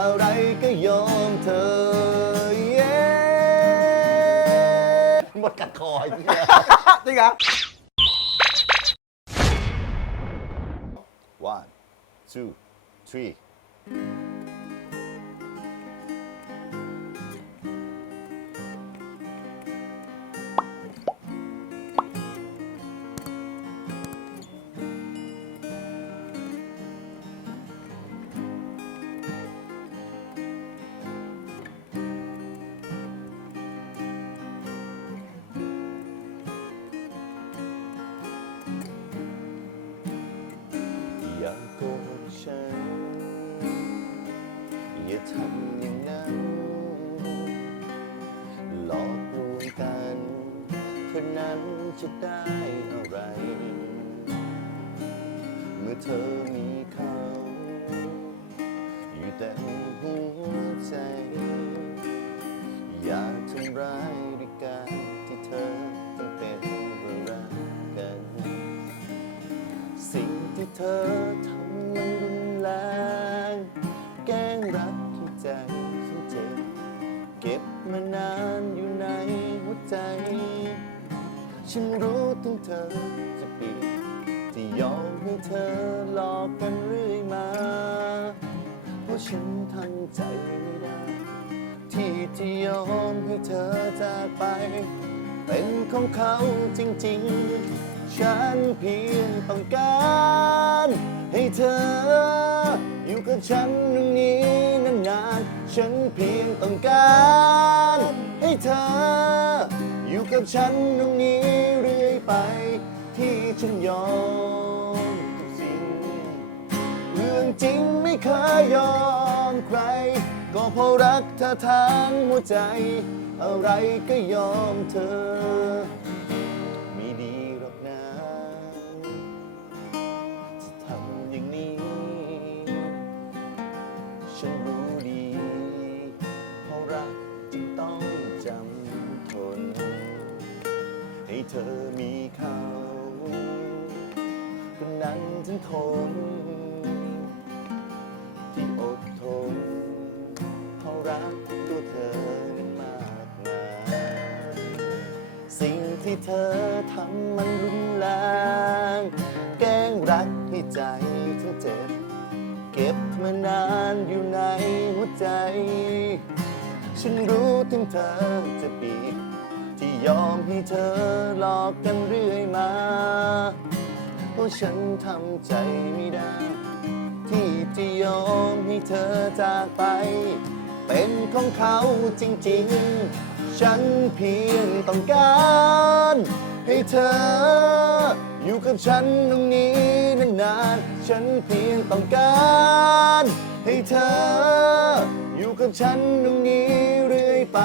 อะไรก็ยอมเธอเย้หมดกัดคอไอ้เหี้ยจริงเหรอ one two three อย่าทำอย่างนั้นหลอกลวงกันเท่านั้นจะได้อะไร เมื่อเธอมีเขาอยู่แต่หัวใจ อย่าทำร้ายด้วยการที่เธอต้องเป็นรักกัน สิ่งที่เธอ ฉันรู้ถึงเธอจะปีที่ยอมให้เธอหลอกกันเรื่อยมา เพราะฉันทำใจไม่ได้ ที่ที่ยอมให้เธอจากไป เป็นของเขาจริงๆ ฉันเพียงต้องการให้เธอ อยู่กับฉันตรงนี้นานๆ ฉันเพียงต้องการให้เธอ อยู่กับฉันตรงนี้ ฉันยอมทุกสิ่งเรื่องจริงไม่เคยยอมใคร ก็เพราะรักเธอทั้งหัวใจ อะไรก็ยอมเธอไม่ดีหรอกนะจะทำอย่างนี้ ฉันรู้ดี เพราะรักจึงต้องจำทน ให้เธอมีเขา คนนั้นถึงทนที่อดทนเพราะรักตัวเธอนั้นมากมายสิ่งที่เธอทำมันรุนแรงแกล้งรักให้ใจฉันเจ็บ เก็บมานานอยู่ในหัวใจ ฉันรู้ถึงเธอจะปีก ยอมให้เธอหลอกกันเรื่อยมาเพราะฉันทำใจไม่ได้ ที่จะยอมให้เธอจากไป เป็นของเขาจริงๆ ฉันเพียงต้องการ ให้เธอ อยู่กับฉันตรงนี้นานๆ ฉันเพียงต้องการ ให้เธอ อยู่กับฉันตรงนี้เรื่อยไป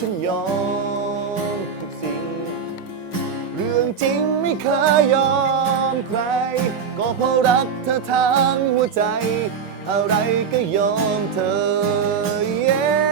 ฉันยอมทุกสิ่ง เรื่องจริงไม่เคยยอมใคร ก็เพราะรักเธอทั้งหัวใจ อะไรก็ยอมเธอเ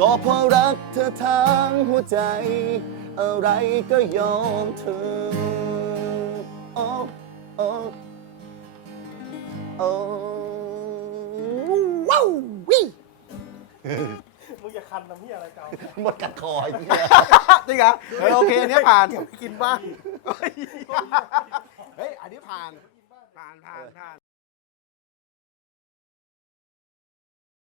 ก็เพราะรักเธอทั้งหัวใจ อะไรก็ยอมเธอโอ้โอ้โอ้ว้าววิมึงอย่าคันน้ำเหี้ยอะไรเก่าหมดกัดคอไอ้เหี้ยจริงเหรอเออโอเคอันเนี้ยผ่าน กินบ้าง เฮ้ย อันนี้ผ่าน ผ่านผ่านผ่าน